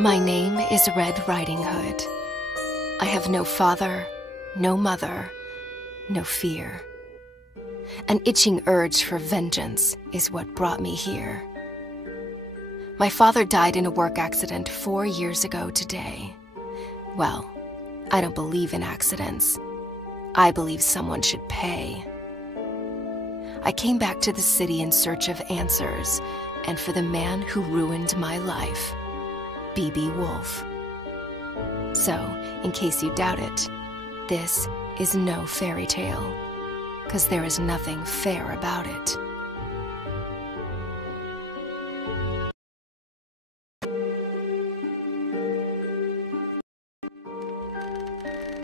My name is Red Riding Hood. I have no father, no mother, no fear. An itching urge for vengeance is what brought me here. My father died in a work accident 4 years ago today. Well, I don't believe in accidents. I believe someone should pay. I came back to the city in search of answers, and for the man who ruined my life, B.B. Woolfe. So, in case you doubt it, this is no fairy tale, 'cause there is nothing fair about it.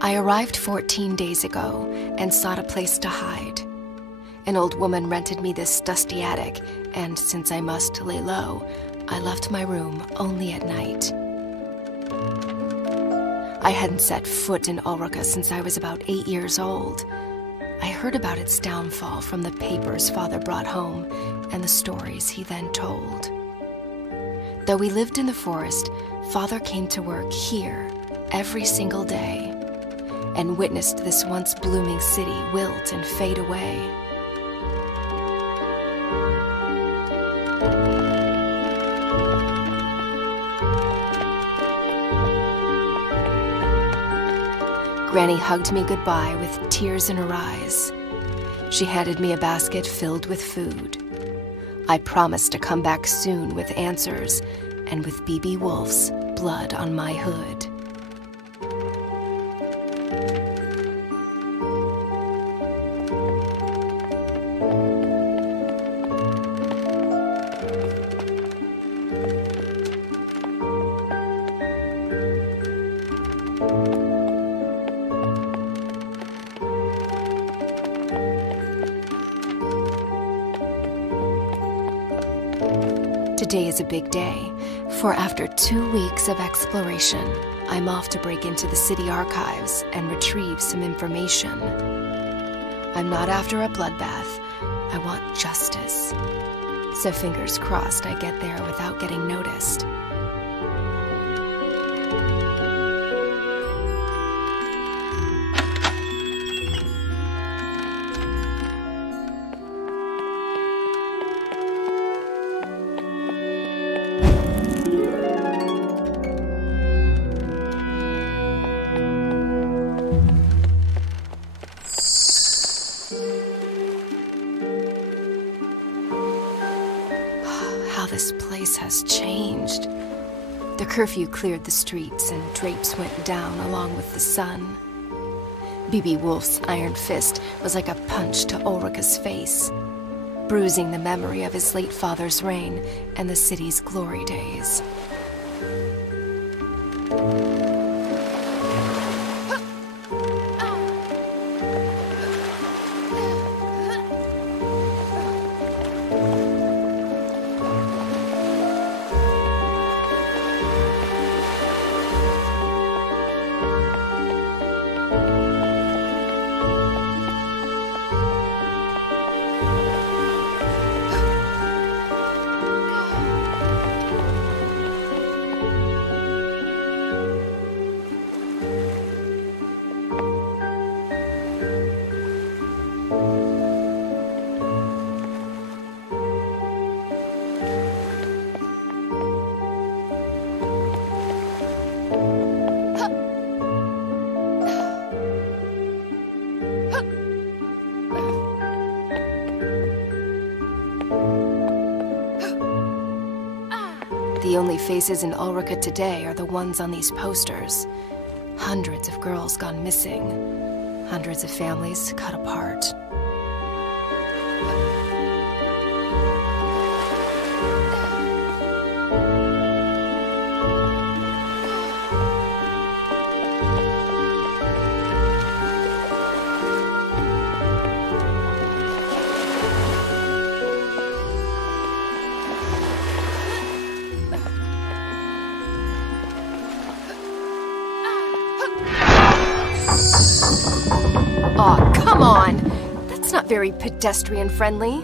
I arrived 14 days ago and sought a place to hide. An old woman rented me this dusty attic, and since I must lay low, I left my room only at night. I hadn't set foot in Ulrica since I was about 8 years old. I heard about its downfall from the papers Father brought home and the stories he then told. Though we lived in the forest, Father came to work here every single day and witnessed this once blooming city wilt and fade away. Granny hugged me goodbye with tears in her eyes. She handed me a basket filled with food. I promised to come back soon with answers and with B.B. Woolfe's blood on my hood. Today is a big day, for after 2 weeks of exploration, I'm off to break into the city archives and retrieve some information. I'm not after a bloodbath. I want justice. So fingers crossed I get there without getting noticed. This place has changed. The curfew cleared the streets and drapes went down along with the sun. B.B. Woolfe's iron fist was like a punch to Ulrica's face, bruising the memory of his late father's reign and the city's glory days. The only faces in Ulrica today are the ones on these posters. Hundreds of girls gone missing. Hundreds of families cut apart. Aw, come on! That's not very pedestrian-friendly.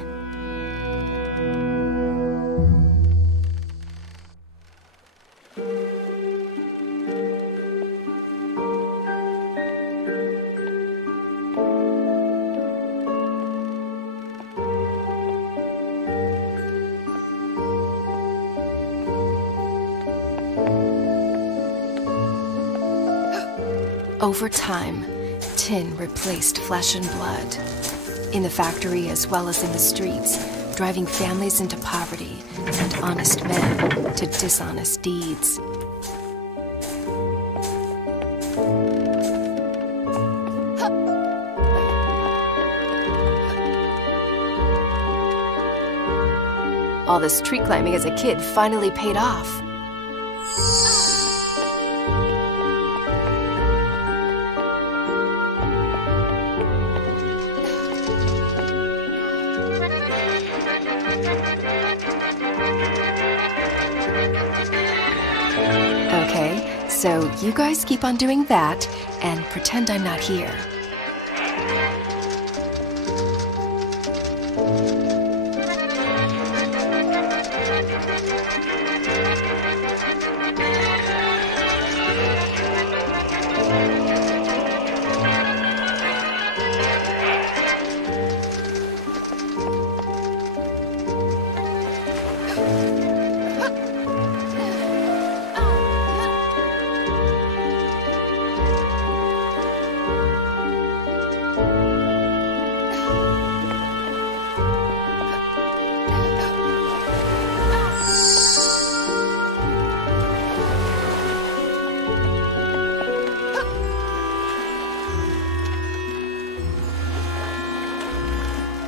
Over time, tin replaced flesh and blood. In the factory as well as in the streets, driving families into poverty and honest men to dishonest deeds. All this tree climbing as a kid finally paid off. Okay, so you guys keep on doing that and pretend I'm not here.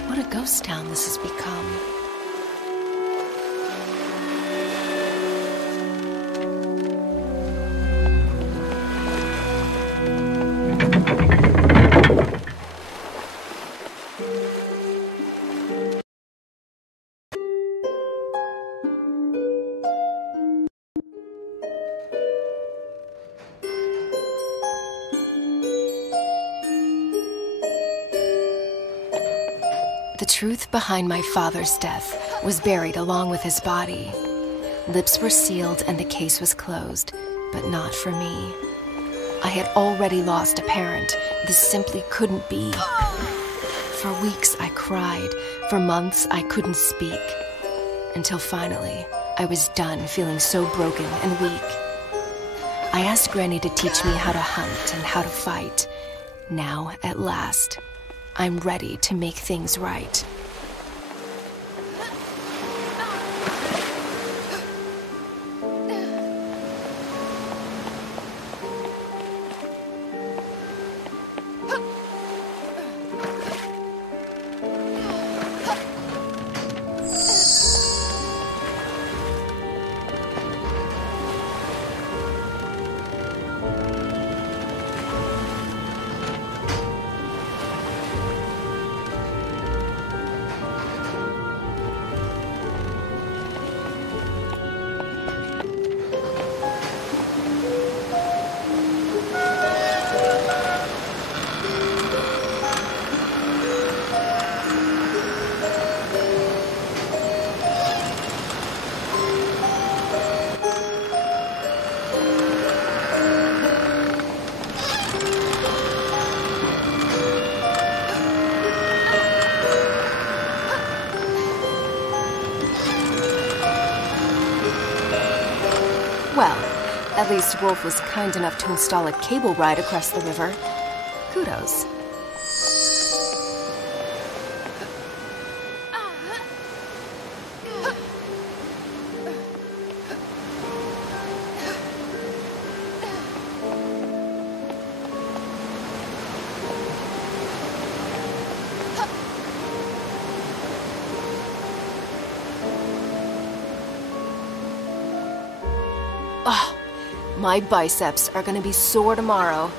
What a ghost town this has become. The truth behind my father's death was buried along with his body. Lips were sealed and the case was closed, but not for me. I had already lost a parent. This simply couldn't be. For weeks I cried. For months I couldn't speak. Until finally, I was done feeling so broken and weak. I asked Granny to teach me how to hunt and how to fight. Now, at last, I'm ready to make things right. Well, at least Woolfe was kind enough to install a cable ride across the river. Kudos. Oh, my biceps are gonna be sore tomorrow.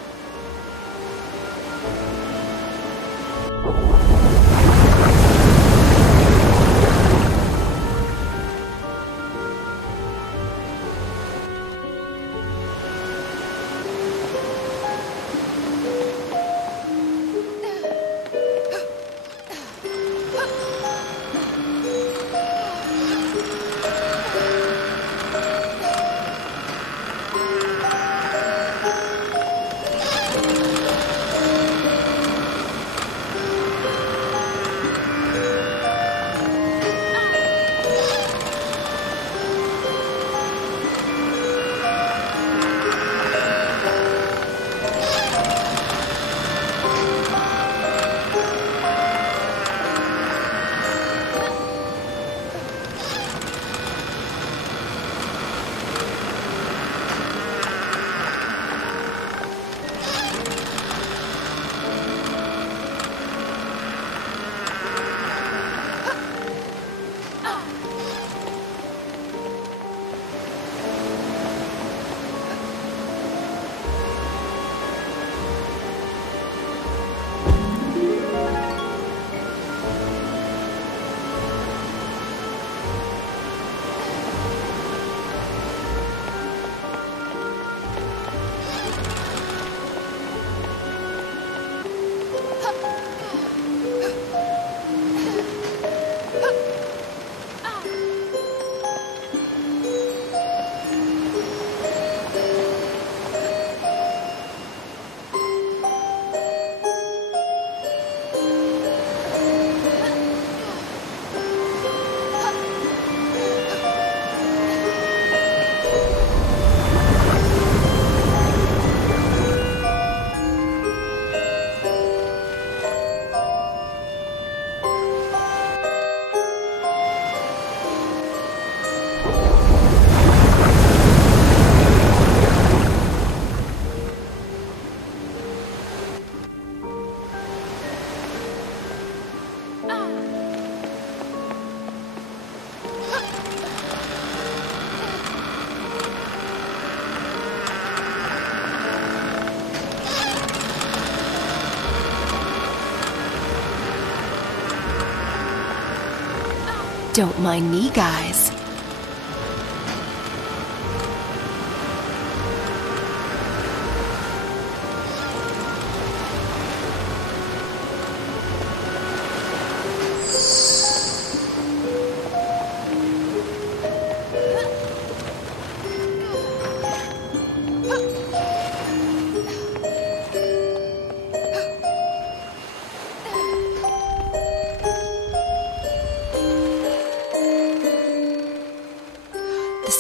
Don't mind me, guys.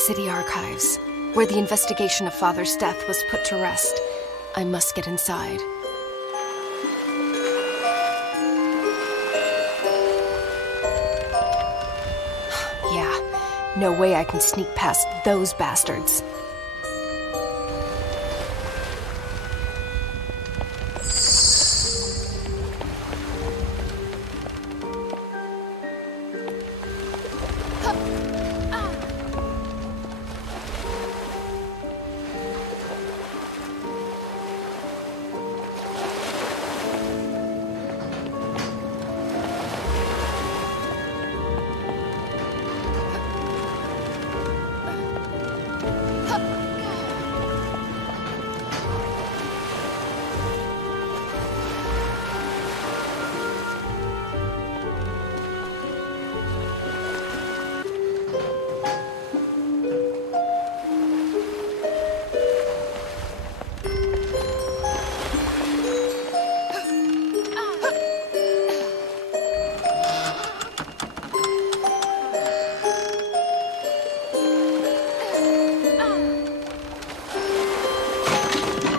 City archives, where the investigation of Father's death was put to rest. I must get inside. Yeah, no way I can sneak past those bastards.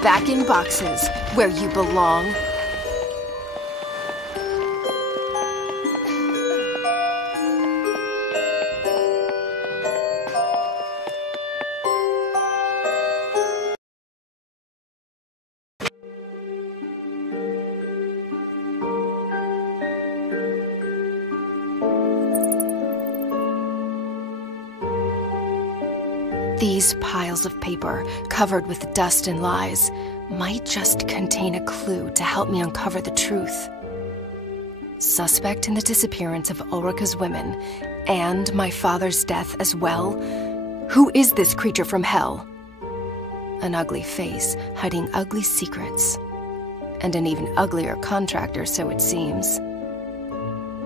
Back in boxes, where you belong. These piles of paper, covered with dust and lies, might just contain a clue to help me uncover the truth. Suspect in the disappearance of Ulrika's women, and my father's death as well? Who is this creature from hell? An ugly face, hiding ugly secrets. And an even uglier contractor, so it seems.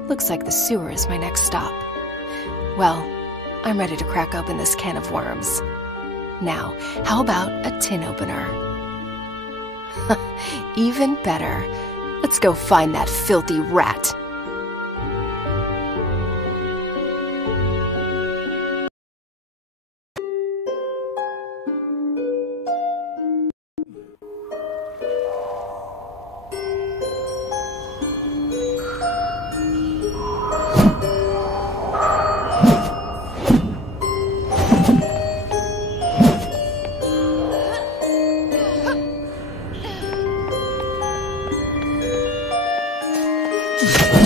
Looks like the sewer is my next stop. Well, I'm ready to crack open this can of worms. Now, how about a tin opener? Even better. Let's go find that filthy rat. You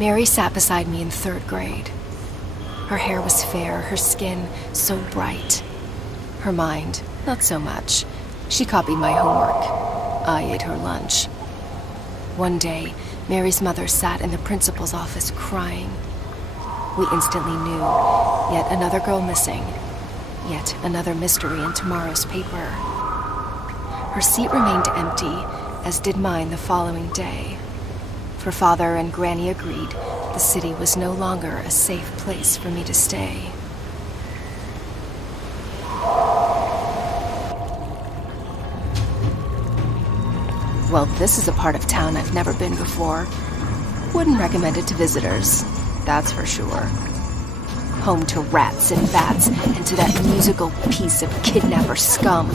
Mary sat beside me in 3rd grade. Her hair was fair, her skin so bright. Her mind, not so much. She copied my homework. I ate her lunch. One day, Mary's mother sat in the principal's office crying. We instantly knew, yet another girl missing. Yet another mystery in tomorrow's paper. Her seat remained empty, as did mine the following day. For Father and Granny agreed the city was no longer a safe place for me to stay. Well, this is a part of town I've never been before. Wouldn't recommend it to visitors, that's for sure. Home to rats and bats, and to that musical piece of kidnapper scum.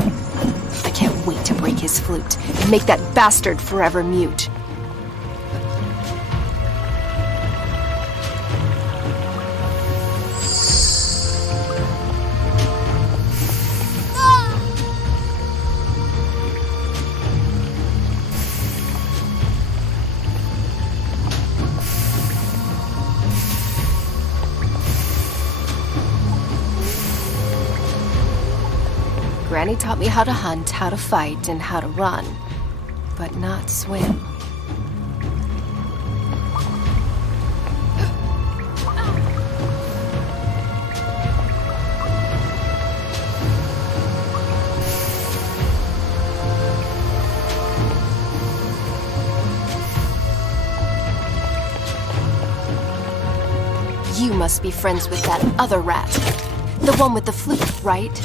I can't wait to break his flute and make that bastard forever mute. Granny taught me how to hunt, how to fight, and how to run, but not swim. You must be friends with that other rat. The one with the flute, right?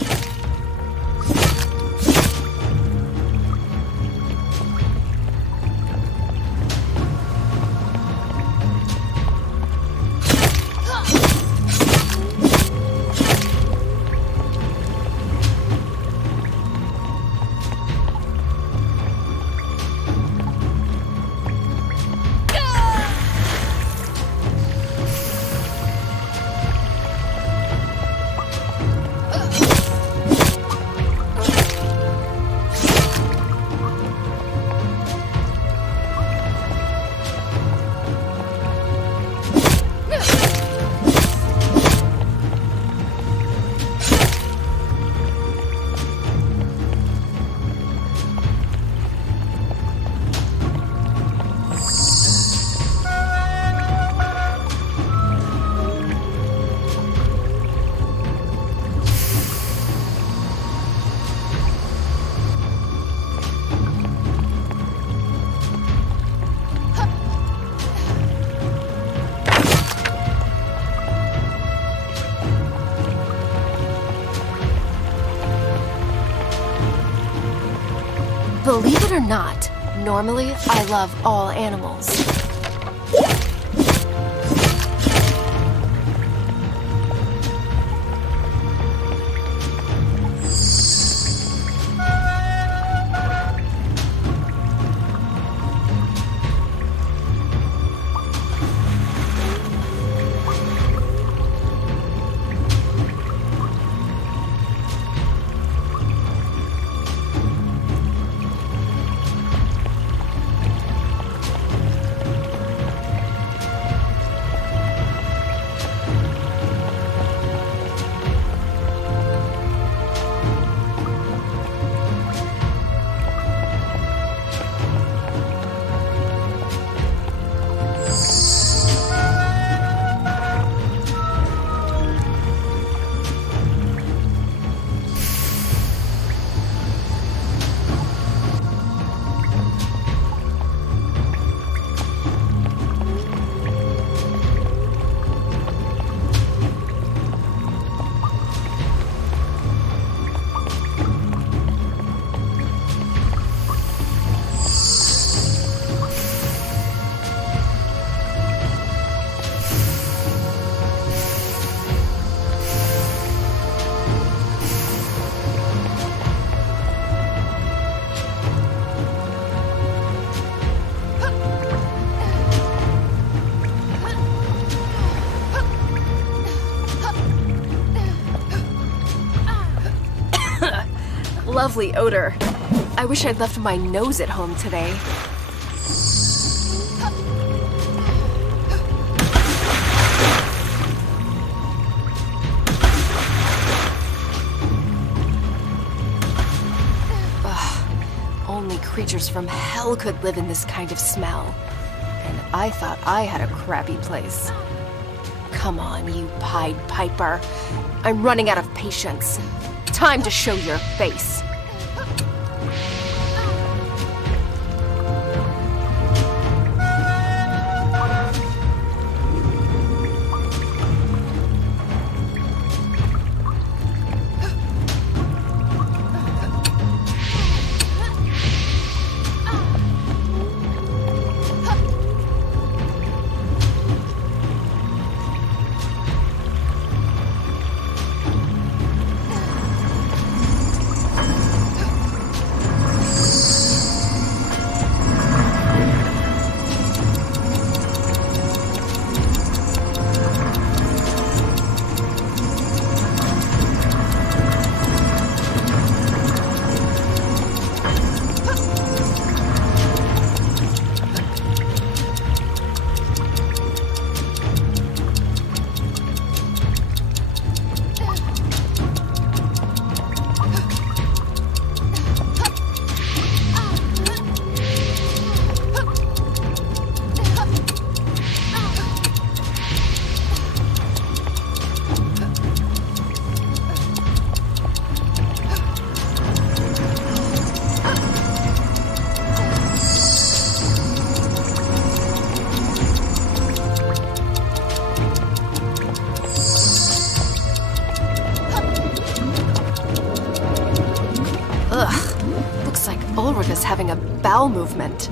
Believe it or not, normally I love all animals. Lovely odor. I wish I'd left my nose at home today. creatures from hell could live in this kind of smell. And I thought I had a crappy place. Come on, you Pied Piper. I'm running out of patience. Time to show your face. Having a bowel movement.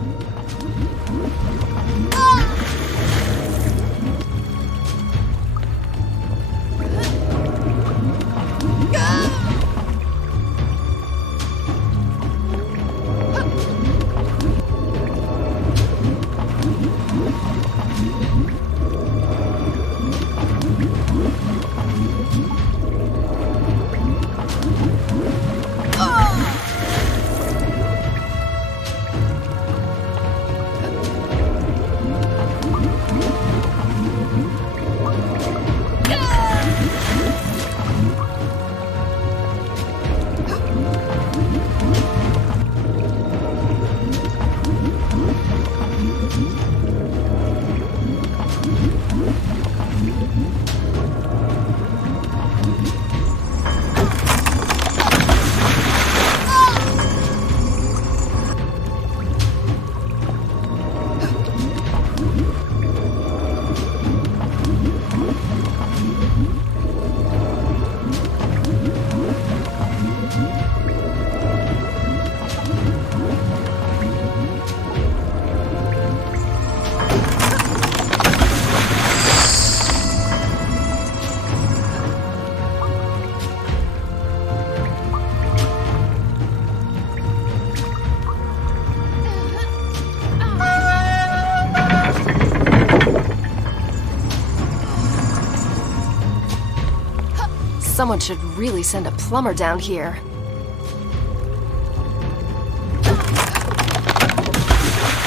Someone should really send a plumber down here.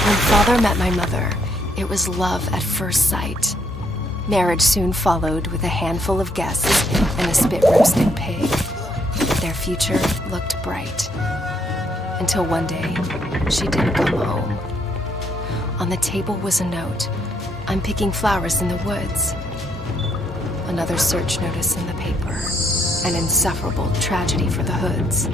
When Father met my mother, it was love at first sight. Marriage soon followed with a handful of guests and a spit-roasted pig. Their future looked bright. Until one day, she didn't come home. On the table was a note. I'm picking flowers in the woods. Another search notice in the paper. An insufferable tragedy for the Hoods.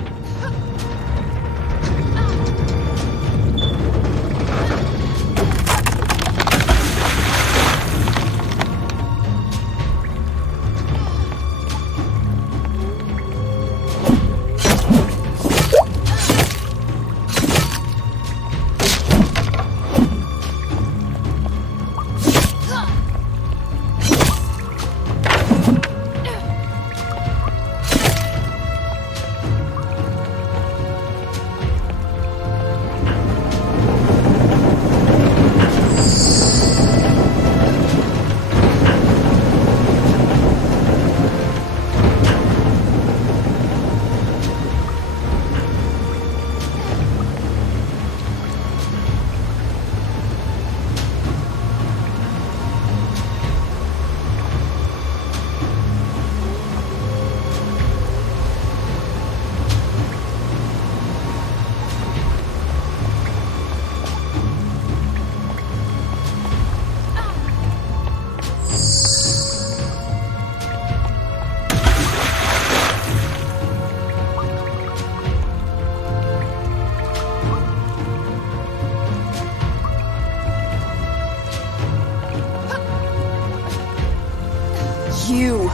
You!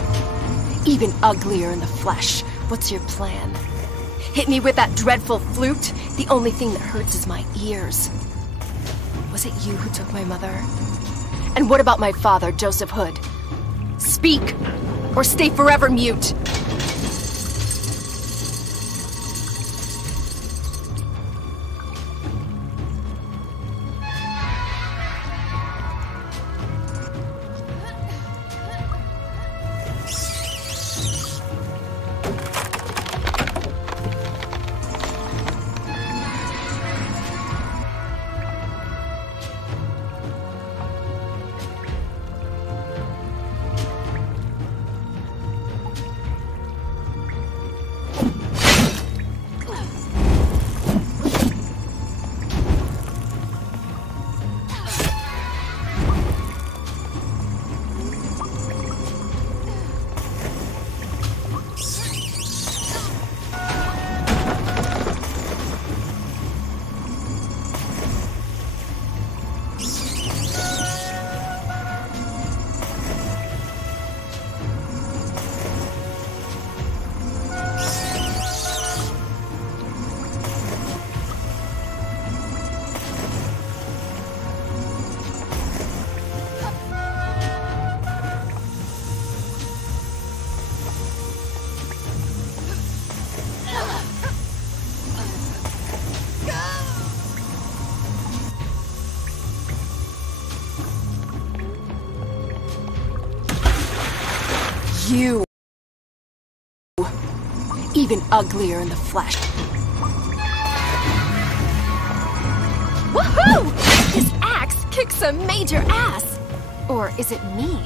Even uglier in the flesh. What's your plan? Hit me with that dreadful flute? The only thing that hurts is my ears. Was it you who took my mother? And what about my father, Joseph Hood? Speak, or stay forever mute. You! Even uglier in the flesh. Woohoo! This axe kicks some major ass! Or is it me?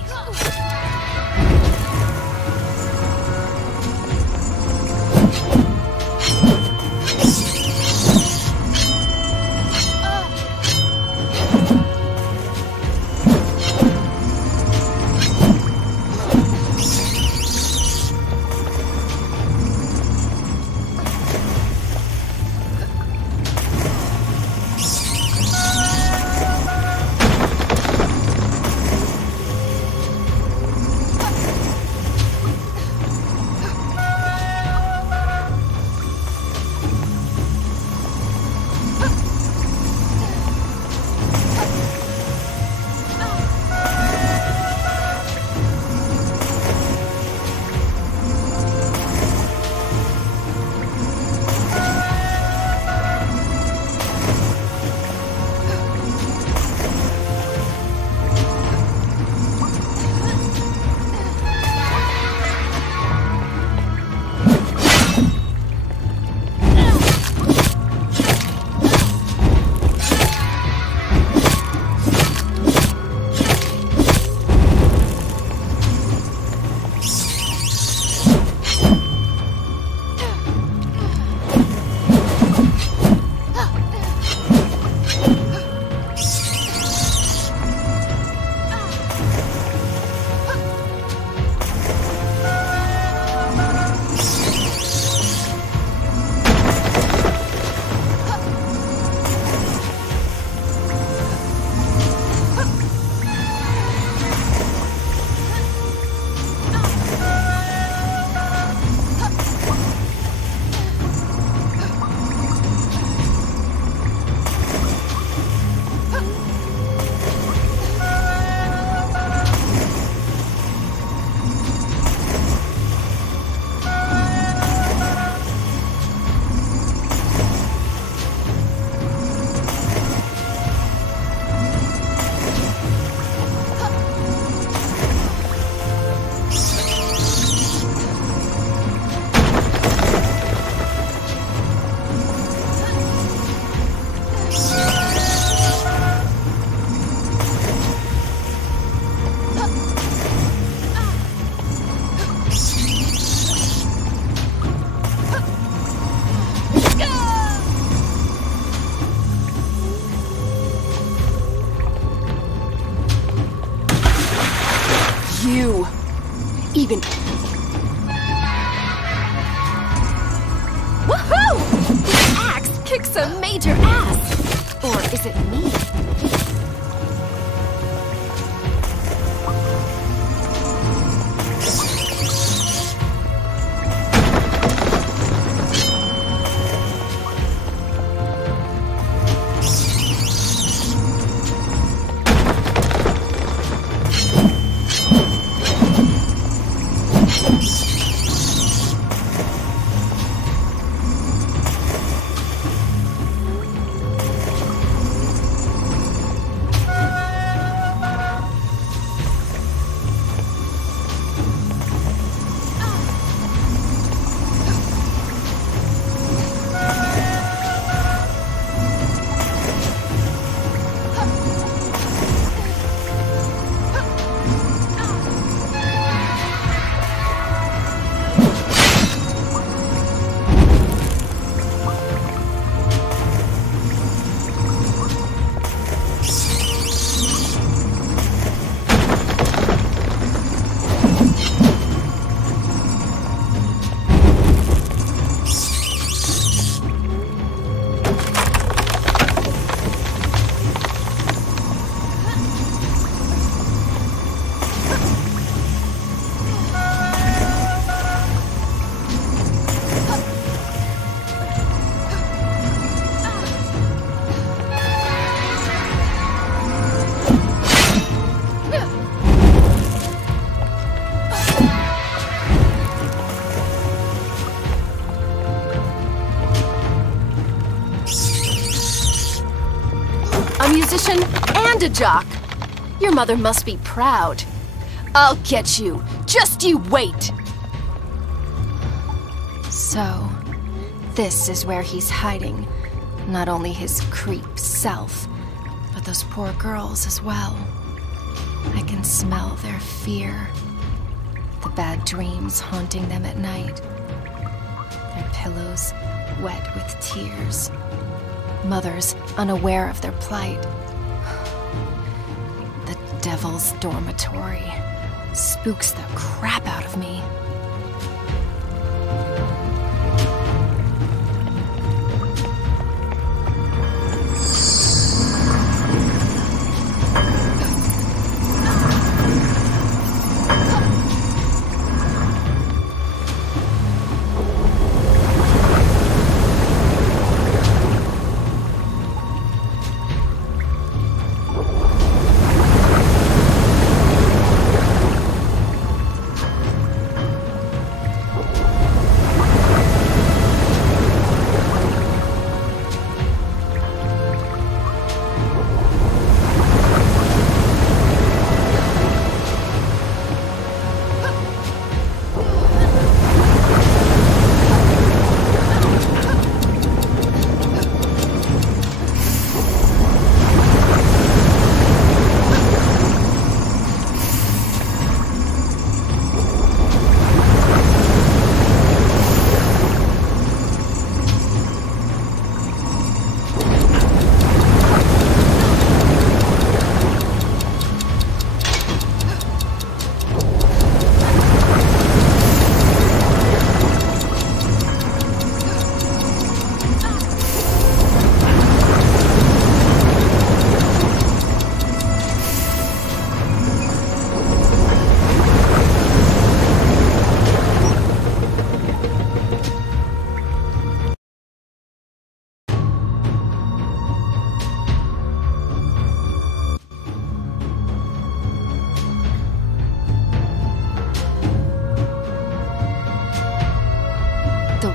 You! Even... Woohoo! This axe kicks some major ass! Or is it me? jock. Your mother must be proud. I'll get you. Just you wait. So, this is where he's hiding. Not only his creep self, but those poor girls as well. I can smell their fear. The bad dreams haunting them at night. Their pillows wet with tears. Mothers unaware of their plight. The devil's dormitory spooks the crap out of me.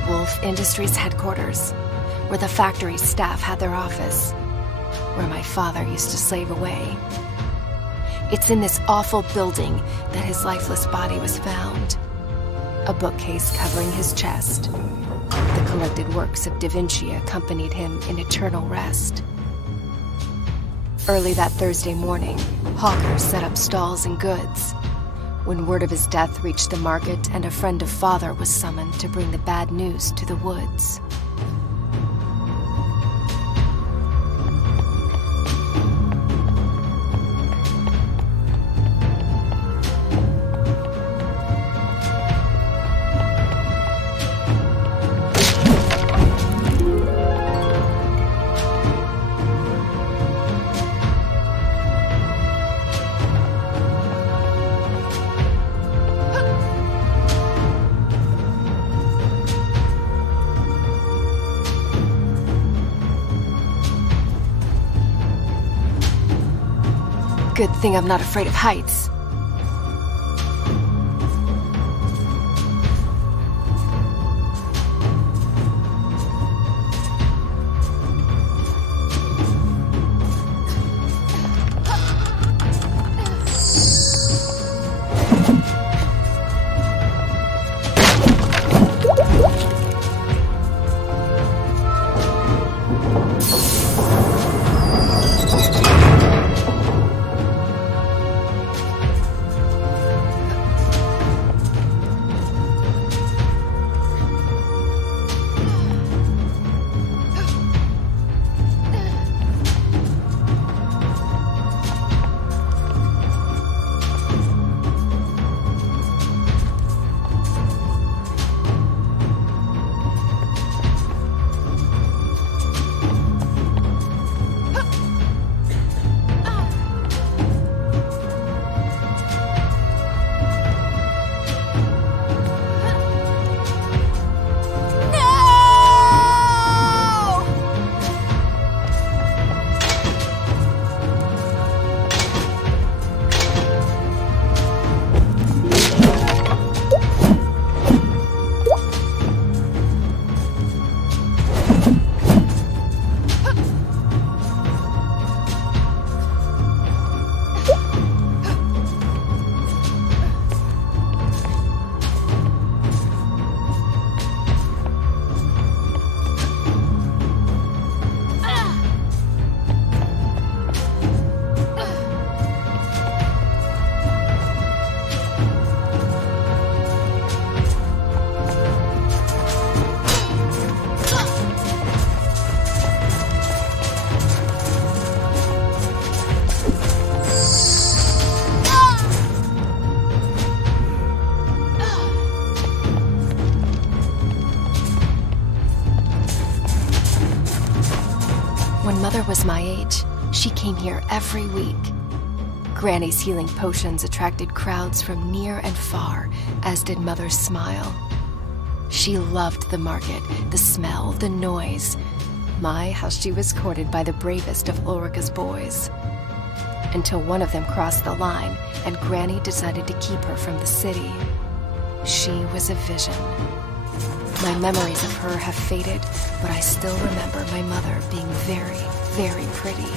Woolfe Industries headquarters, where the factory staff had their office, where my father used to slave away. It's in this awful building that his lifeless body was found. A bookcase covering his chest. The collected works of Da Vinci accompanied him in eternal rest. Early that Thursday morning, hawkers set up stalls and goods. When word of his death reached the market and a friend of father was summoned to bring the bad news to the woods. Good thing I'm not afraid of heights. there every week. Granny's healing potions attracted crowds from near and far, as did Mother's smile. She loved the market, the smell, the noise. My, how she was courted by the bravest of Ulrika's boys. Until one of them crossed the line, and Granny decided to keep her from the city. She was a vision. My memories of her have faded, but I still remember my mother being very, very pretty.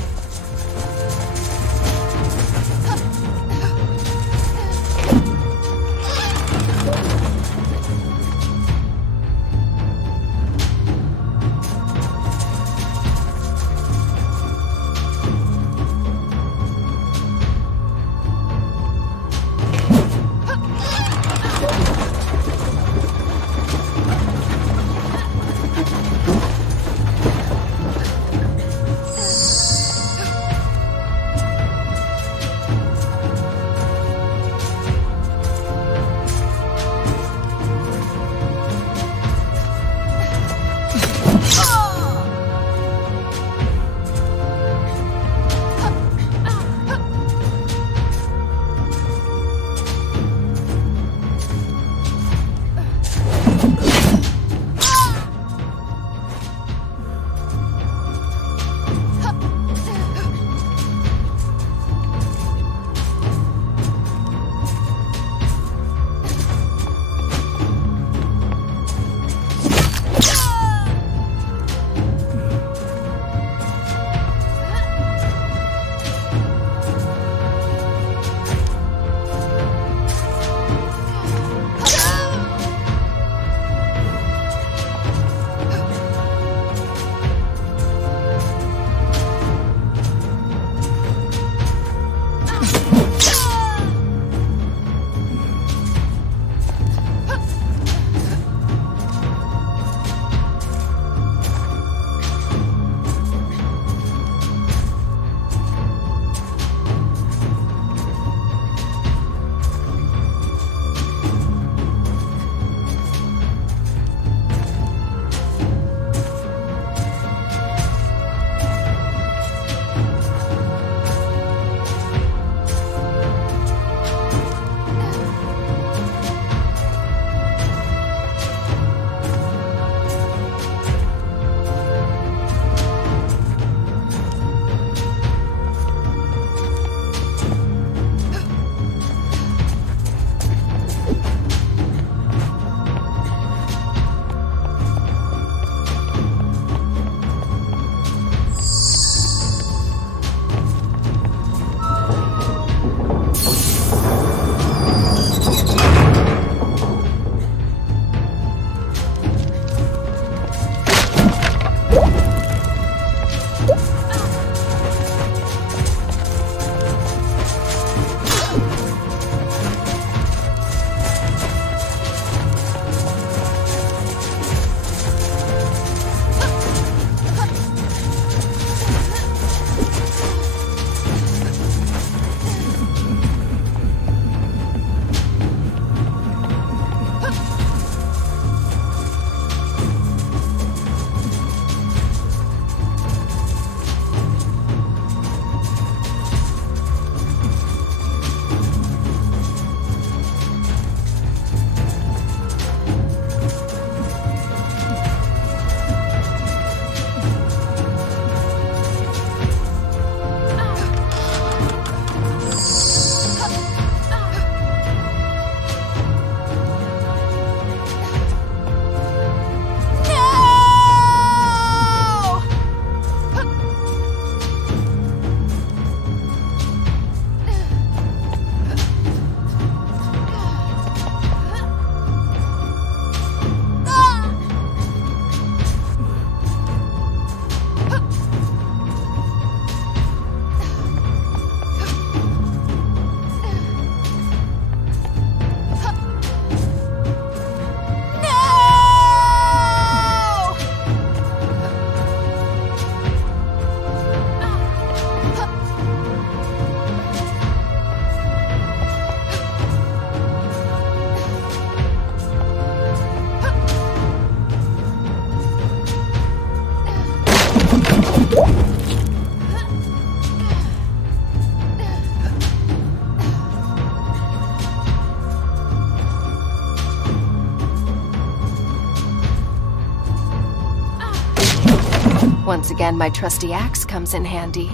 Once again, my trusty axe comes in handy.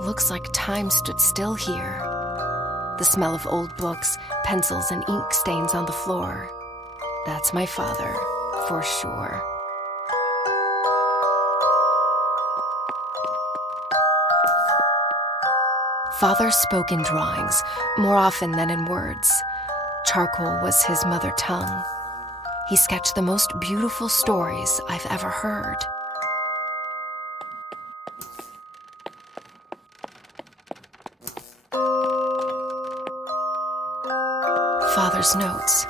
Looks like time stood still here. The smell of old books, pencils, and ink stains on the floor. That's my father, for sure. Father spoke in drawings, more often than in words. Charcoal was his mother tongue. He sketched the most beautiful stories I've ever heard. Father's notes,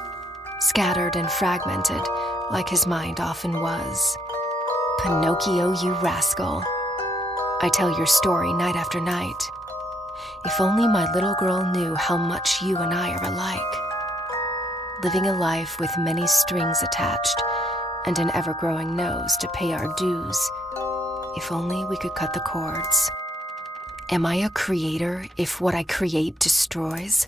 scattered and fragmented, like his mind often was. Pinocchio, you rascal. I tell your story night after night. If only my little girl knew how much you and I are alike. Living a life with many strings attached, and an ever-growing nose to pay our dues. If only we could cut the cords. Am I a creator if what I create destroys?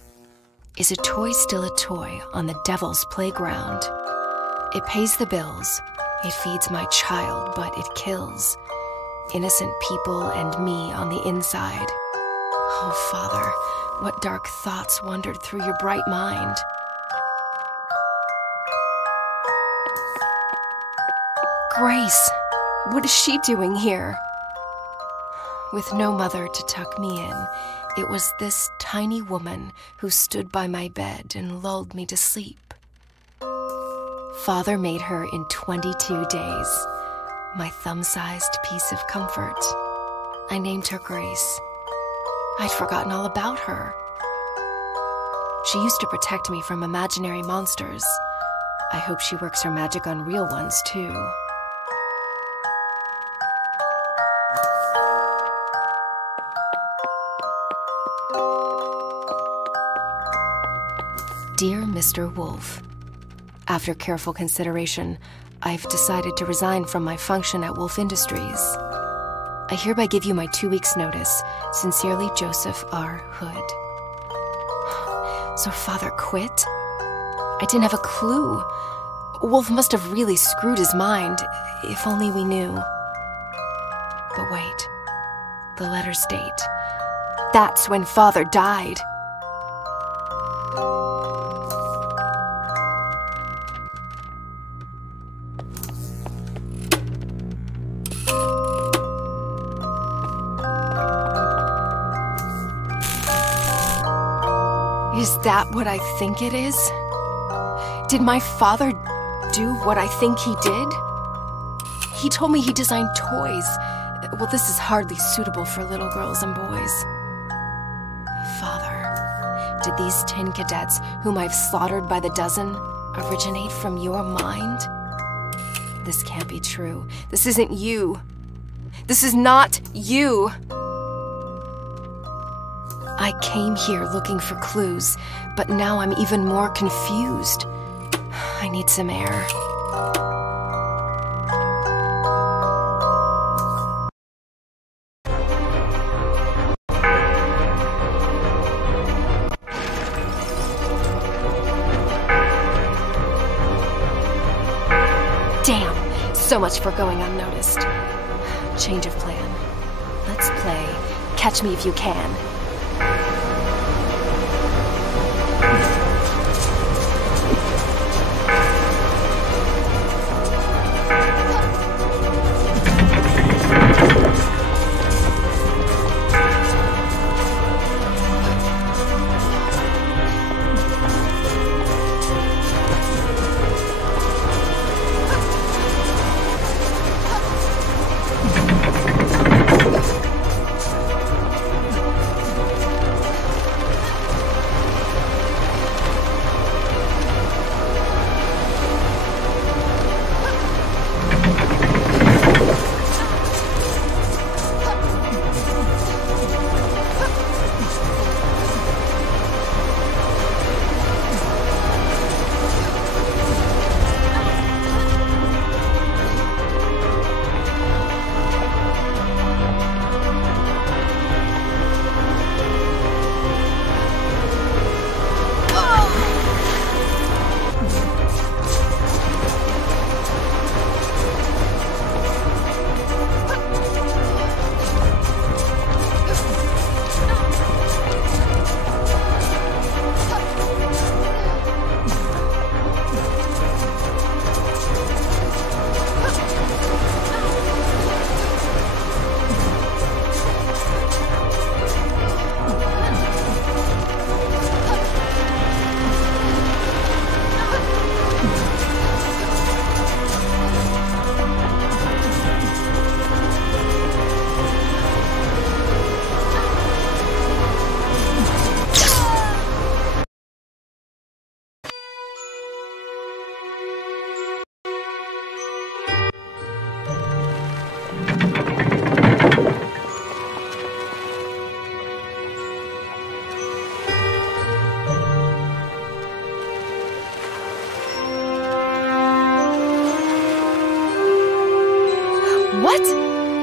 Is a toy still a toy on the devil's playground? It pays the bills, it feeds my child, but it kills innocent people and me on the inside. Oh, Father, what dark thoughts wandered through your bright mind? Grace, what is she doing here? With no mother to tuck me in, it was this tiny woman who stood by my bed and lulled me to sleep. Father made her in 22 days, my thumb-sized piece of comfort. I named her Grace. I'd forgotten all about her. She used to protect me from imaginary monsters. I hope she works her magic on real ones, too. Dear Mr. Woolfe, after careful consideration, I've decided to resign from my function at Woolfe Industries. I hereby give you my 2 weeks' notice. Sincerely, Joseph R. Hood. So Father quit? I didn't have a clue. Woolfe must have really screwed his mind, if only we knew. But wait, the letter's date. That's when Father died. Is that what I think it is? Did my father do what I think he did? He told me he designed toys. Well, this is hardly suitable for little girls and boys. Father, did these tin cadets, whom I've slaughtered by the dozen, originate from your mind? This can't be true. This isn't you. This is not you. I came here looking for clues, but now I'm even more confused. I need some air. Damn, so much for going unnoticed. Change of plan. Let's play Catch Me If You Can.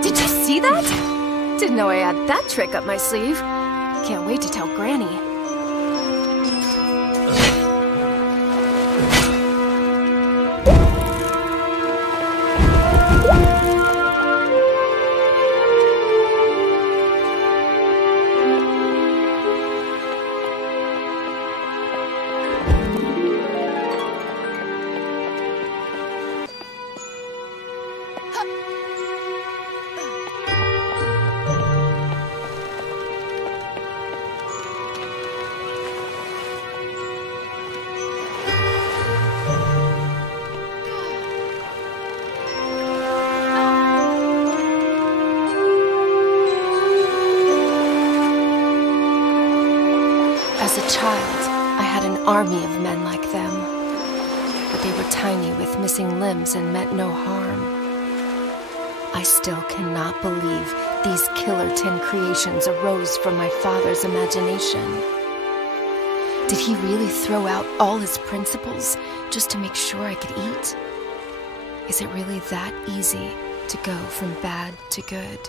Did you see that? Didn't know I had that trick up my sleeve. Can't wait to tell Granny. As a child, I had an army of men like them. But they were tiny with missing limbs and meant no harm. I still cannot believe these Killer 10 creations arose from my father's imagination. Did he really throw out all his principles just to make sure I could eat? Is it really that easy to go from bad to good?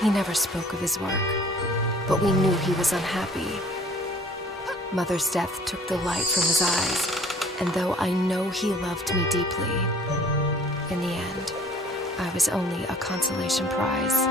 He never spoke of his work, but we knew he was unhappy. Mother's death took the light from his eyes, and though I know he loved me deeply, in the end, I was only a consolation prize.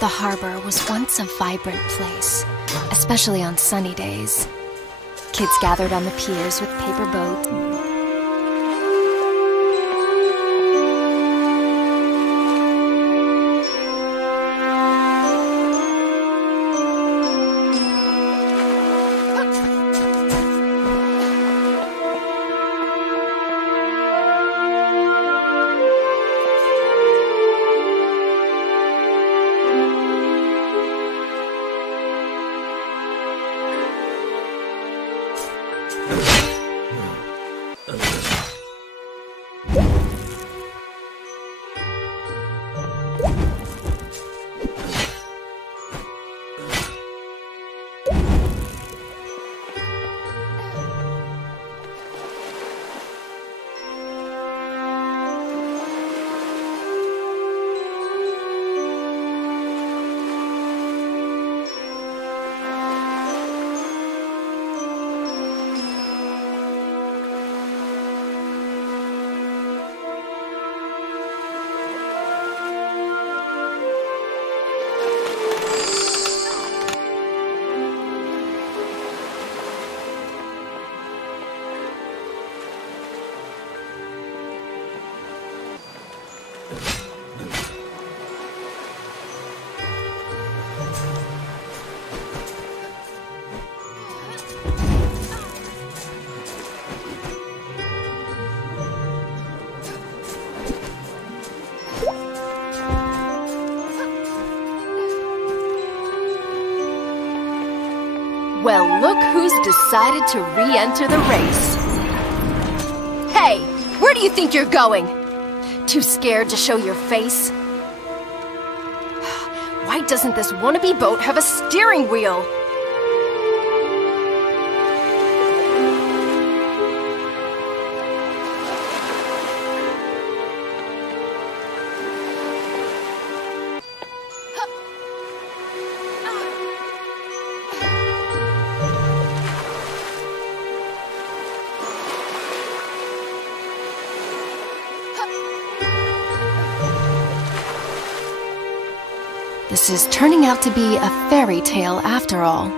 The harbor was once a vibrant place, especially on sunny days. Kids gathered on the piers with paper boats. Well, look who's decided to re-enter the race. Hey, where do you think you're going? Too scared to show your face? Why doesn't this wannabe boat have a steering wheel? This is turning out to be a fairy tale after all.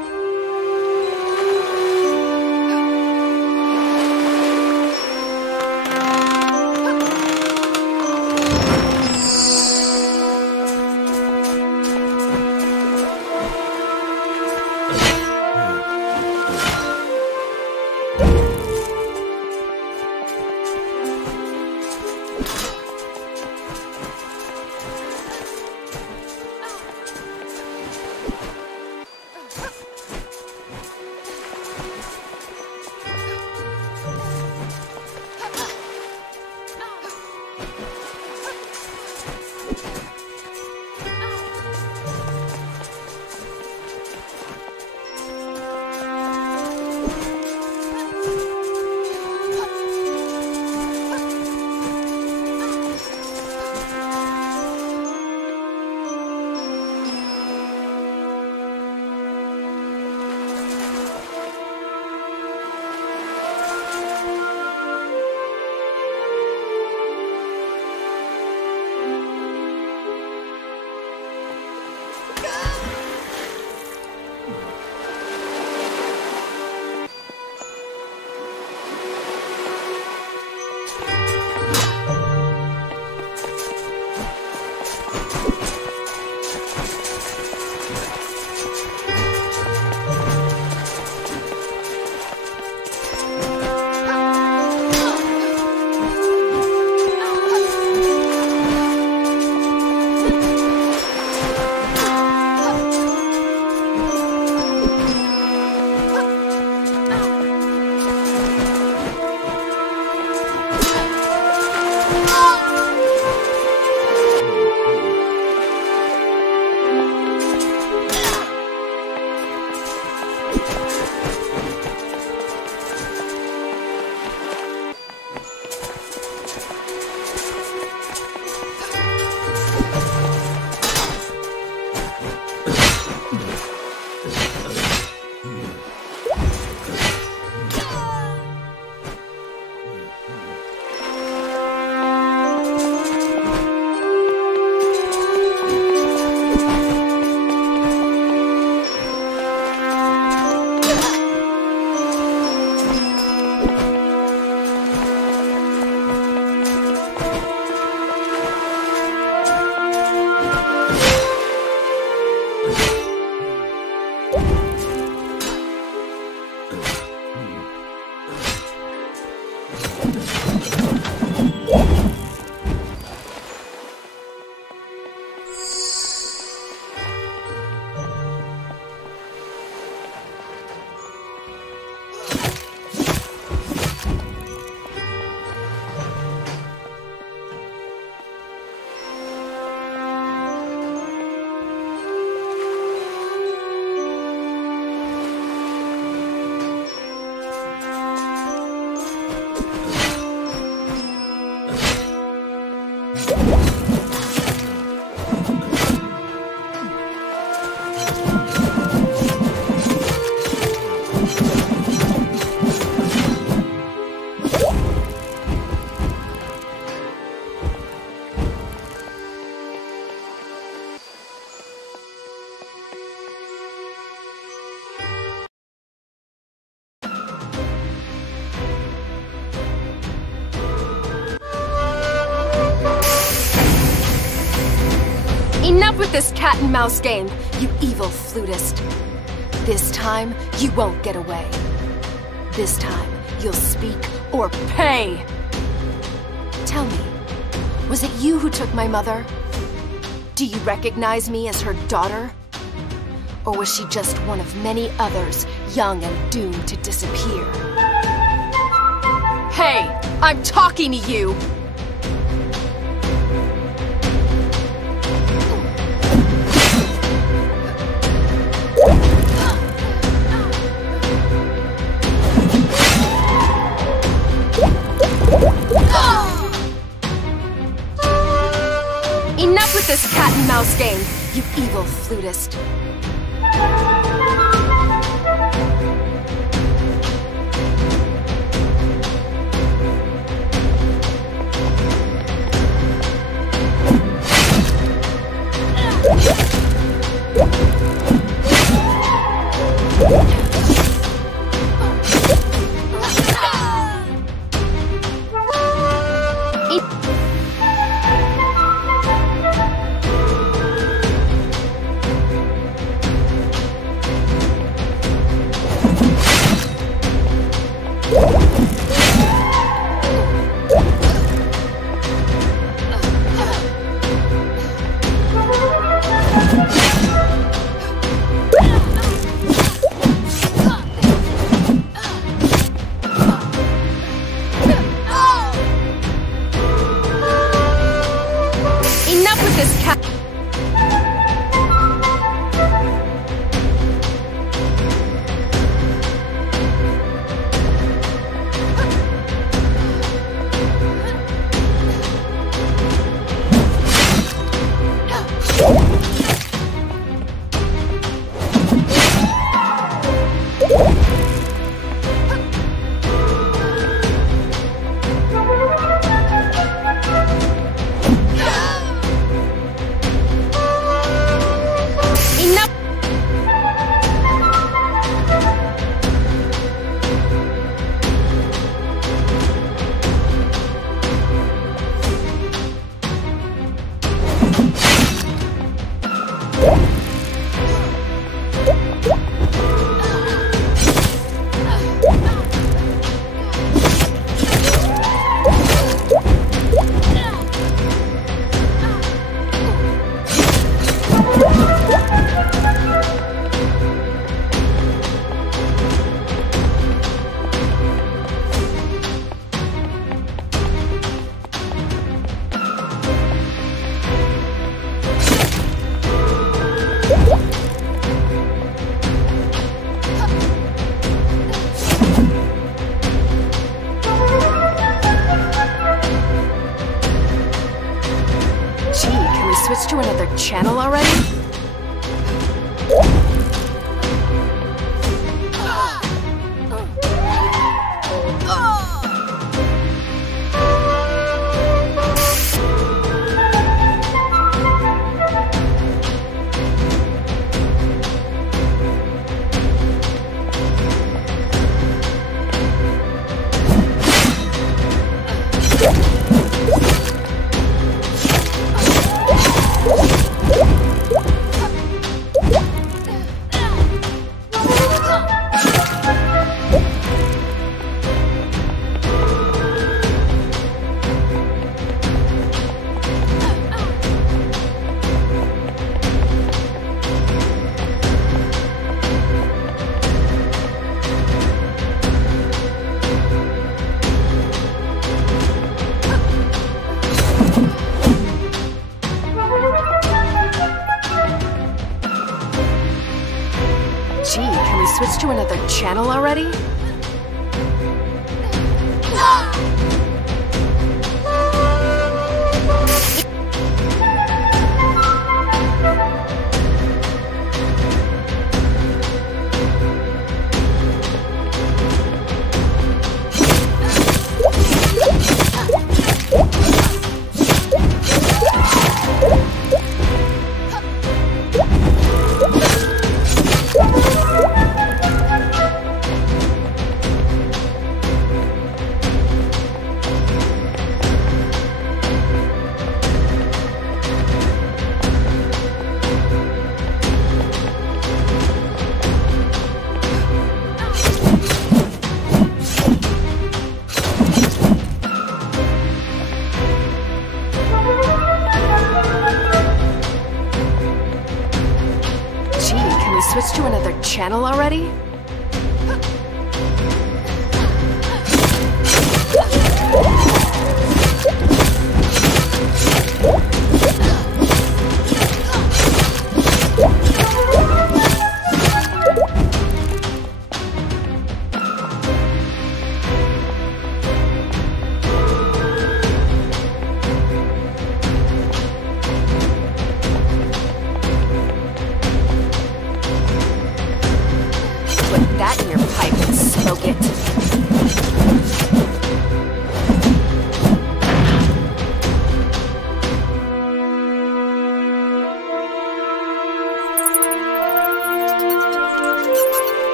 Enough with this cat and mouse game, you evil flutist. This time, you won't get away. This time, you'll speak or pay! Tell me, was it you who took my mother? Do you recognize me as her daughter? Or was she just one of many others, young and doomed to disappear? Hey, I'm talking to you! Enough with this cat and mouse game, you evil flutist. Switch to another channel already? Gee, can we switch to another channel already? Switch to another channel already?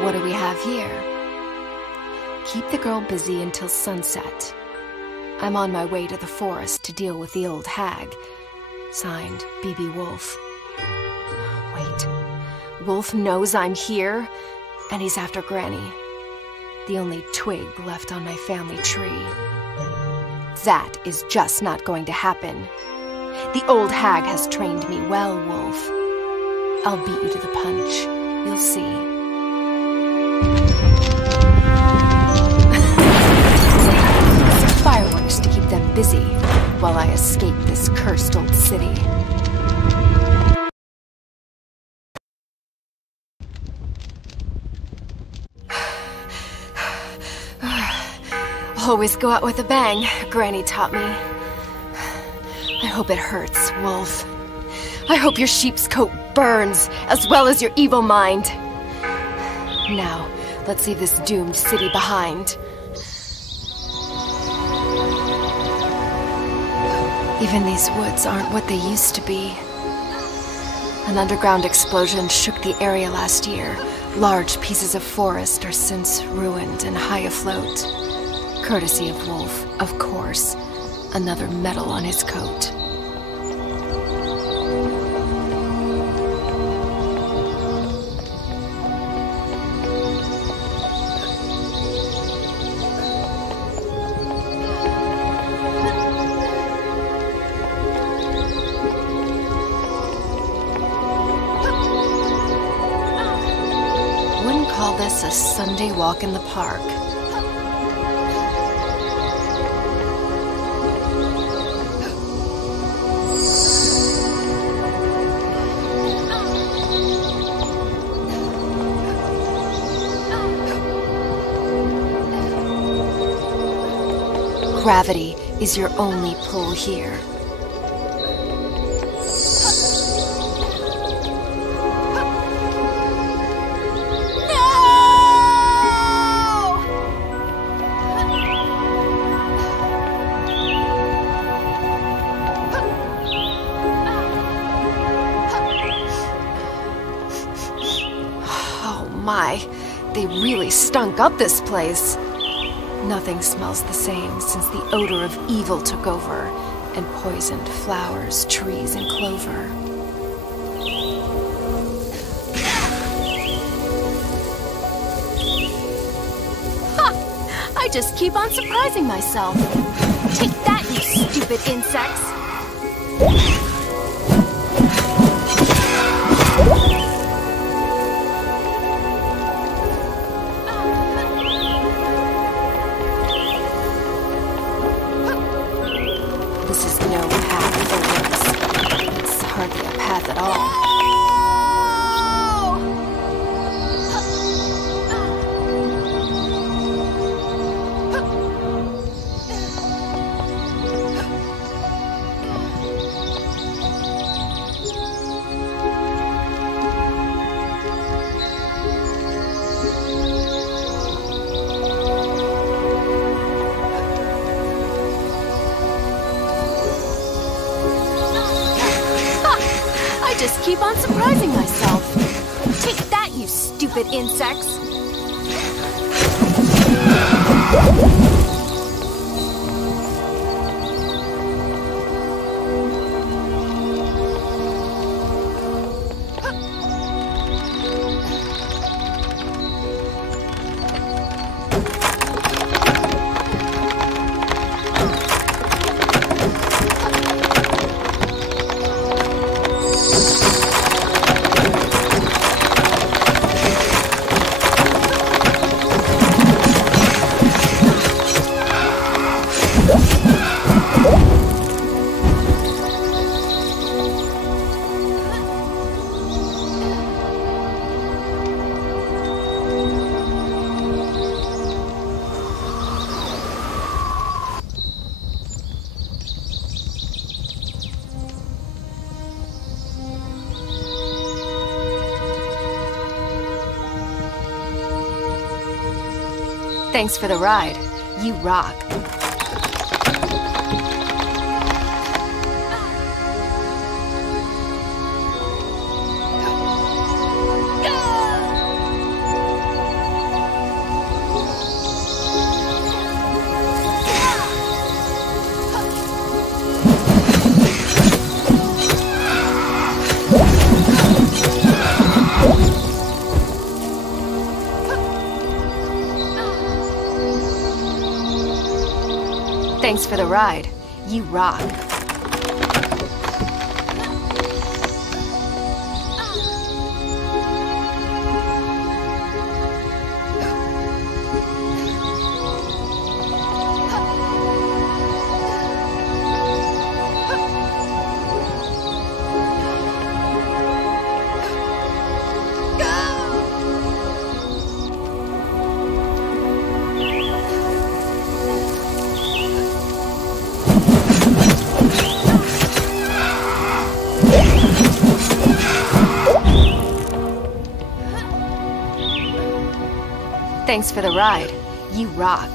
What do we have here? Keep the girl busy until sunset. I'm on my way to the forest to deal with the old hag. Signed, B.B. Woolfe. Wait. Woolfe knows I'm here, and he's after Granny. The only twig left on my family tree. That is just not going to happen. The old hag has trained me well, Woolfe. I'll beat you to the punch. You'll see. Some fireworks to keep them busy while I escape this cursed old city. Always go out with a bang, Granny taught me. I hope it hurts, Woolfe. I hope your sheep's coat burns, as well as your evil mind. Now, let's leave this doomed city behind. Even these woods aren't what they used to be. An underground explosion shook the area last year. Large pieces of forest are since ruined and high afloat. Courtesy of Woolfe, of course. Another medal on his coat. Wouldn't call this a Sunday walk in the park. Gravity is your only pull here. Oh my, they really stunk up this place. Nothing smells the same since the odor of evil took over and poisoned flowers, trees, and clover. Ha! I just keep on surprising myself. Take that, you stupid insects! path at all. Just keep on surprising myself. Take that, you stupid insects! Thanks for the ride. You rock. Thanks for the ride. You rock. Thanks for the ride. You rock.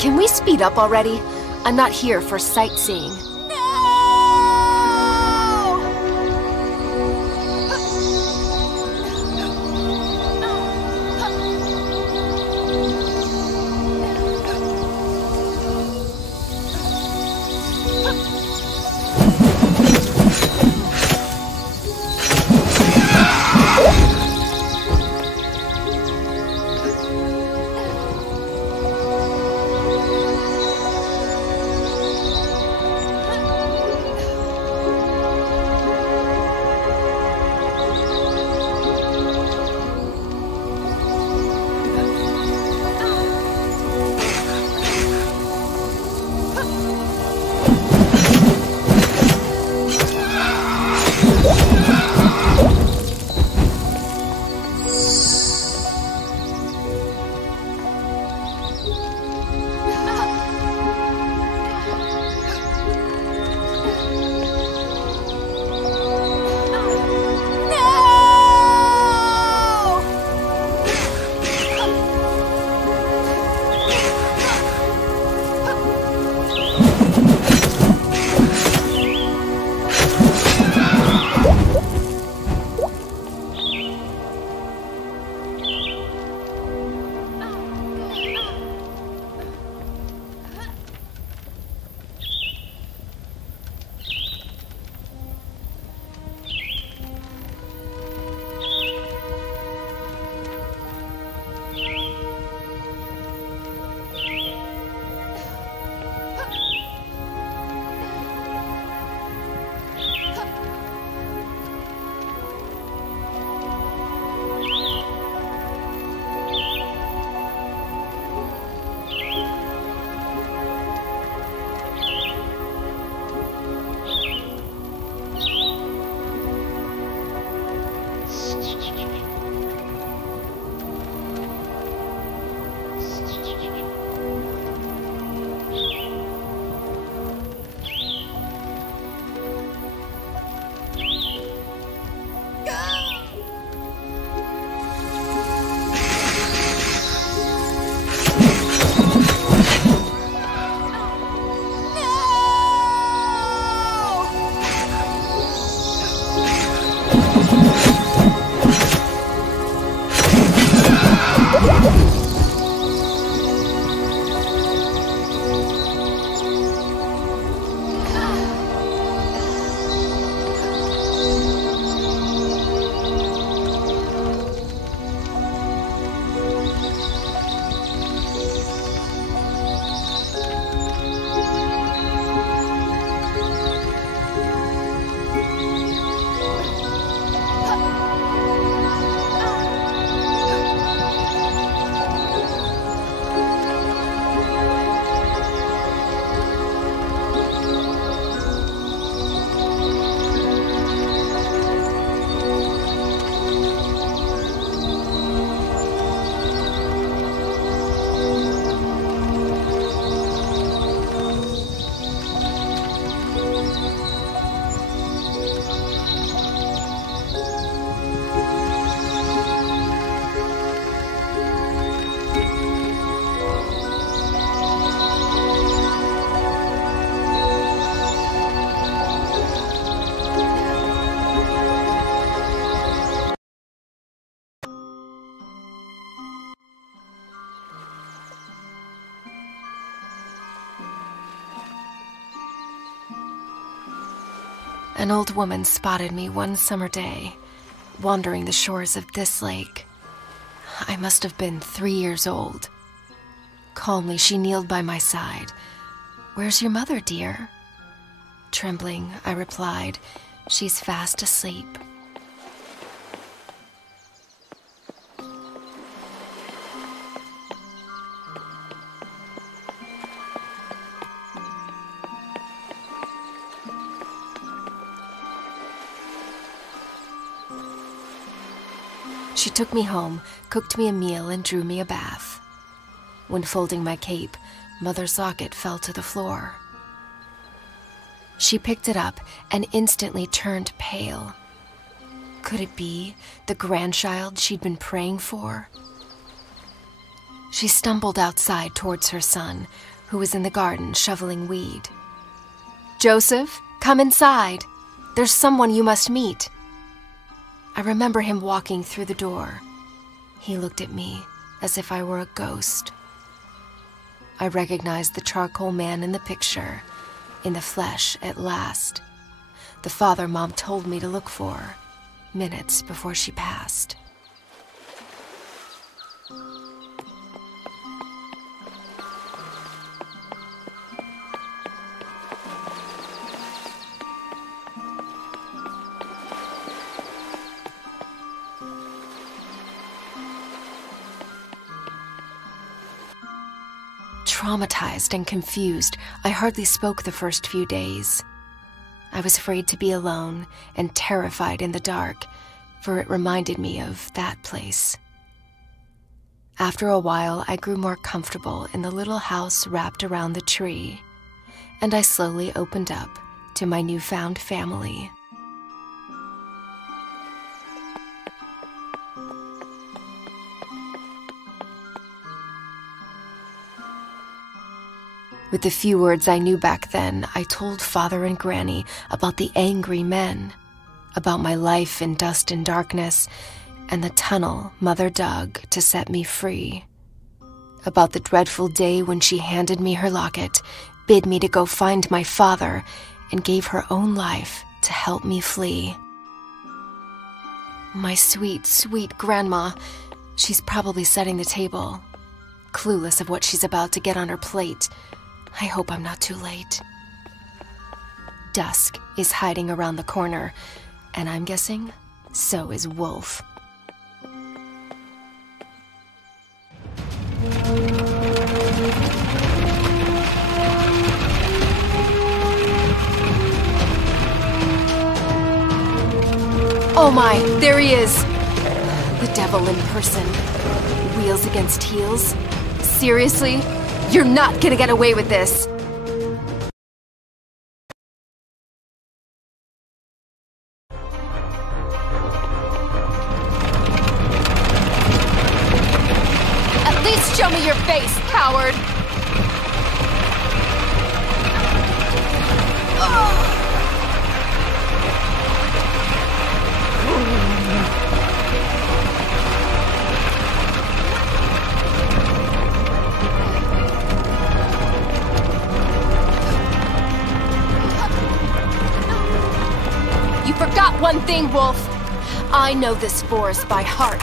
Can we speed up already? I'm not here for sightseeing. An old woman spotted me one summer day, wandering the shores of this lake. I must have been 3 years old. Calmly, she kneeled by my side. "Where's your mother, dear?" Trembling, I replied, "She's fast asleep." She took me home, cooked me a meal, and drew me a bath. When folding my cape, Mother's locket fell to the floor. She picked it up and instantly turned pale. Could it be the grandchild she'd been praying for? She stumbled outside towards her son, who was in the garden shoveling weed. "Joseph, come inside. There's someone you must meet." I remember him walking through the door. He looked at me as if I were a ghost. I recognized the charcoal man in the picture, in the flesh at last. The father Mom told me to look for, minutes before she passed. Traumatized and confused, I hardly spoke the first few days. I was afraid to be alone and terrified in the dark, for it reminded me of that place. After a while, I grew more comfortable in the little house wrapped around the tree, and I slowly opened up to my newfound family. With the few words I knew back then, I told Father and Granny about the angry men, about my life in dust and darkness, and the tunnel Mother dug to set me free, about the dreadful day when she handed me her locket, bid me to go find my father, and gave her own life to help me flee. My sweet, sweet grandma, she's probably setting the table, clueless of what she's about to get on her plate. I hope I'm not too late. Dusk is hiding around the corner, and I'm guessing so is Woolfe. Oh my, there he is! The devil in person. Wheels against heels? Seriously? You're not gonna get away with this! At least show me your face, coward! You forgot one thing, Woolfe. I know this forest by heart.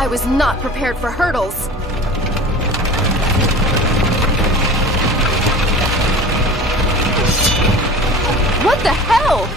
I was not prepared for hurdles. What the hell?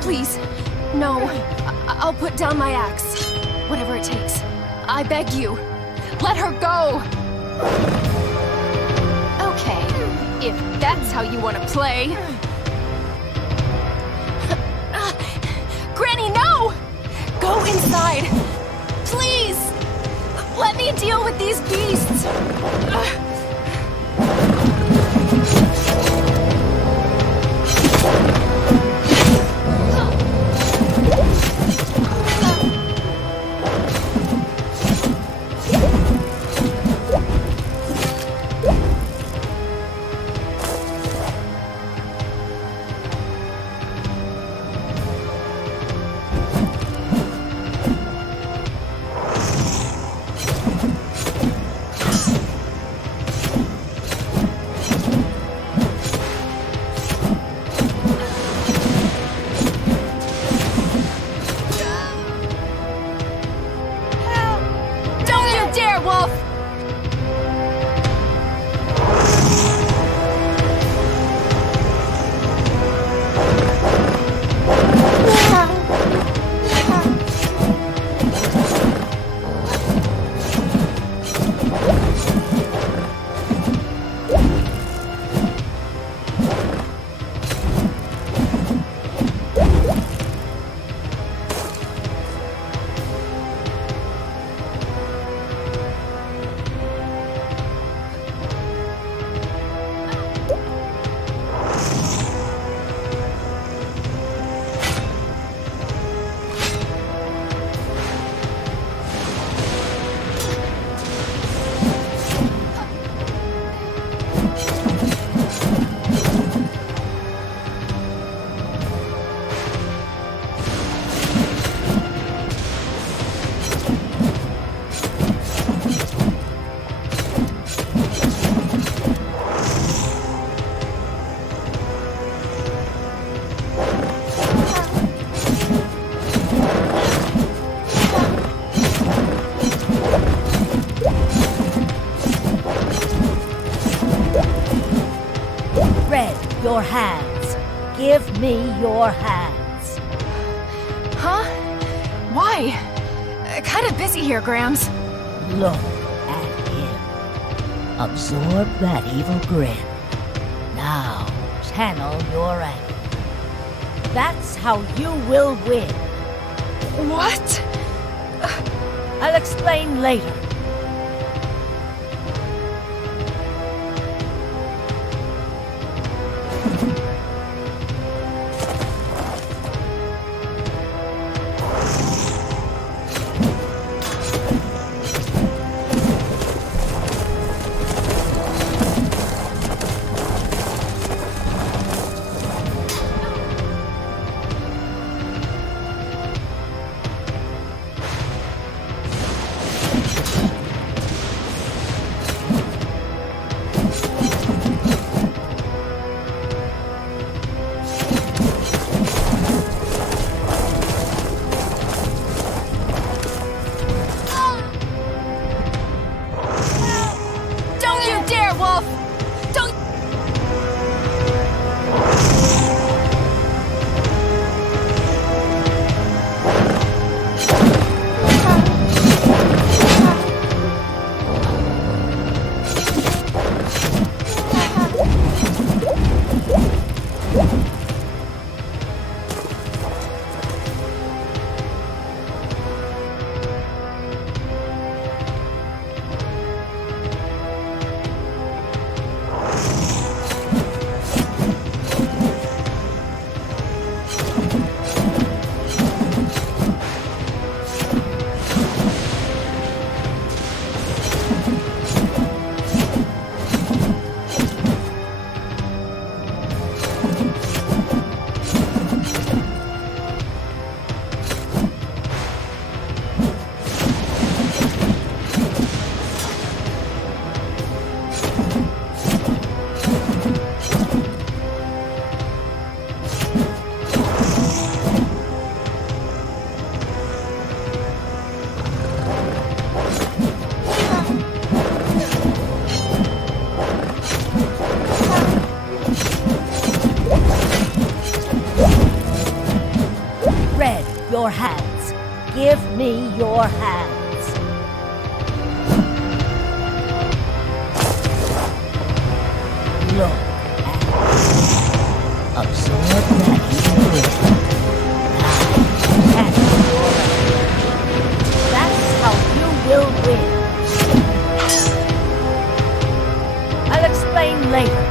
Please, no. I'll put down my axe. Whatever it takes. I beg you. Let her go! Okay, if that's how you want to play. Granny, no! Go inside! Please! Let me deal with these beasts! hands. Give me your hands. Huh? Why? Kind of busy here, Grams. Look at him. Absorb that evil grin. Now, channel your anger. That's how you will win. What? I'll explain later. Your hands. Give me your hands. Look at me. Absorb that evil. Now, channel your anger. That's how you will win. I'll explain later.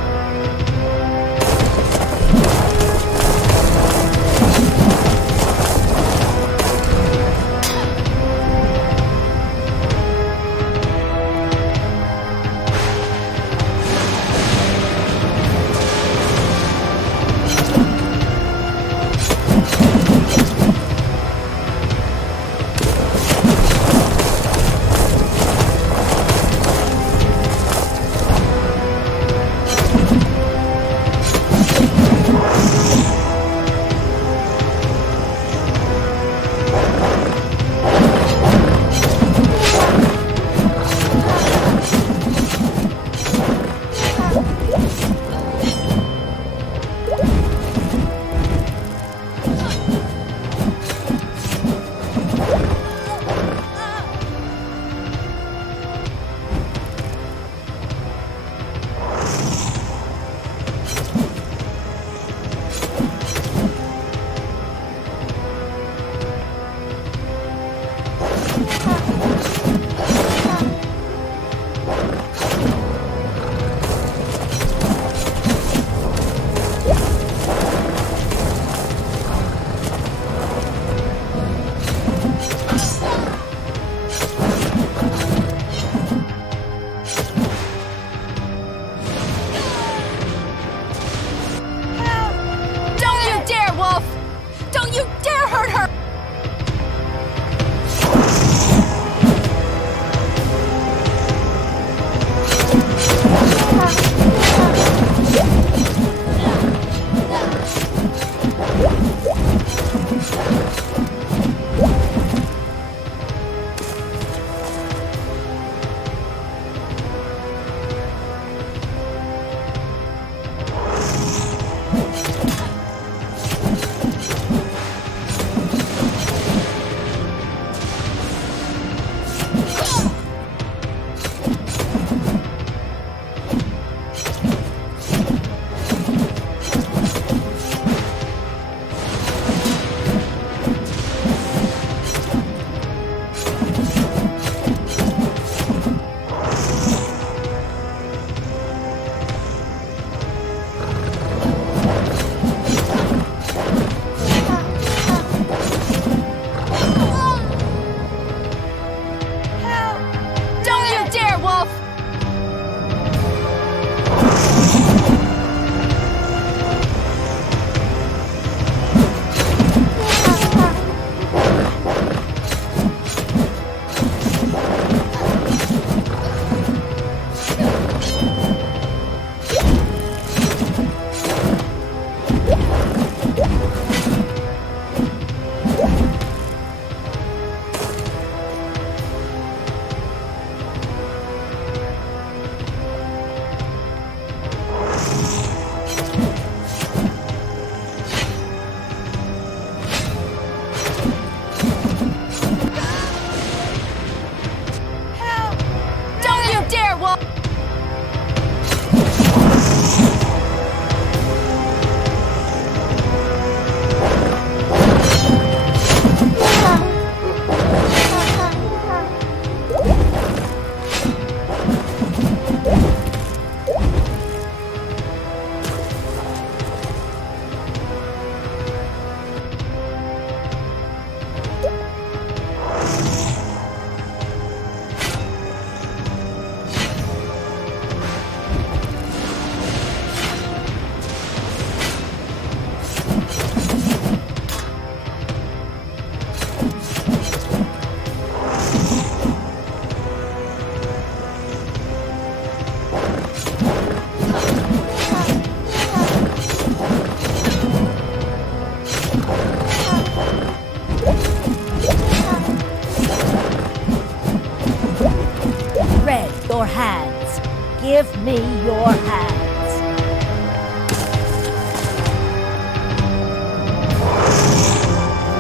Red, your hands. Give me your hands.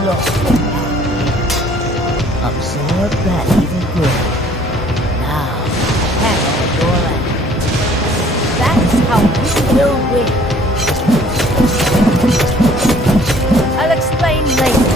Look. Absorb that evil grip. Now, handle your land. That's how we will win. I'll explain later.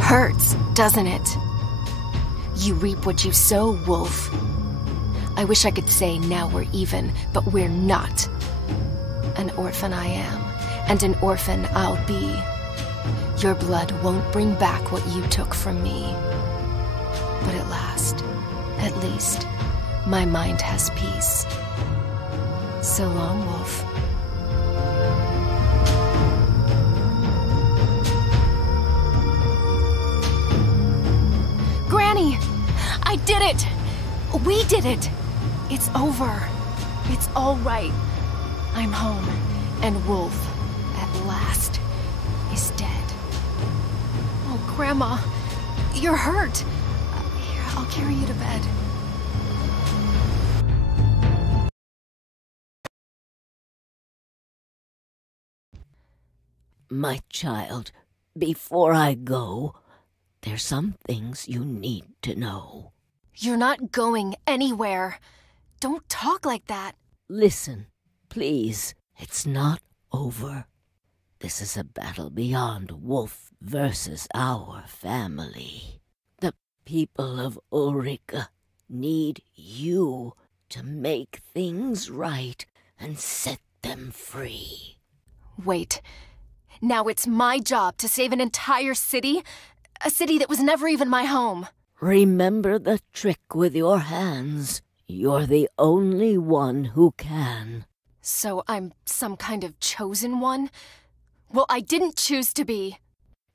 Hurts, doesn't it? You reap what you sow, Woolfe. I wish I could say now we're even, but we're not. An orphan I am, and an orphan I'll be. Your blood won't bring back what you took from me. But at least, my mind has peace. So long, Woolfe. Granny! I did it! We did it! It's over. It's all right. I'm home. And Woolfe, at last, is dead. Oh, Grandma, you're hurt. Here, I'll carry you to bed. My child, before I go, there's some things you need to know. You're not going anywhere. Don't talk like that. Listen, please. It's not over. This is a battle beyond Woolfe versus our family. The people of Ulrika need you to make things right and set them free. Wait. Now it's my job to save an entire city? A city that was never even my home. Remember the trick with your hands. You're the only one who can. So I'm some kind of chosen one? Well, I didn't choose to be.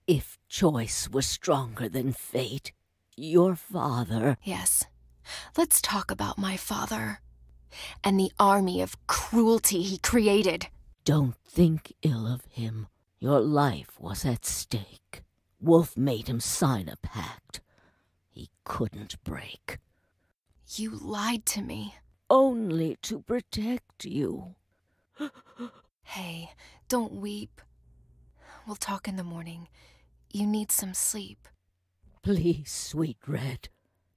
If choice was stronger than fate, your father... Yes. Let's talk about my father. And the army of cruelty he created. Don't think ill of him. Your life was at stake. Woolfe made him sign a pact he couldn't break. You lied to me. Only to protect you. Hey, don't weep. We'll talk in the morning. You need some sleep. Please, sweet Red,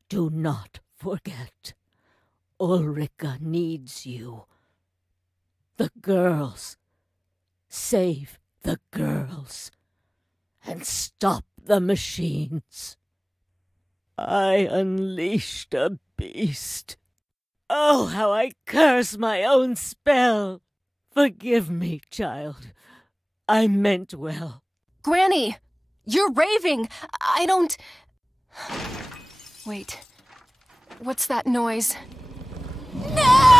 do not forget. Ulrika needs you. The girls. Save the girls. And stop the machines. I unleashed a beast. Oh, how I curse my own spell. Forgive me, child. I meant well. Granny! You're raving! I don't... Wait. What's that noise? No!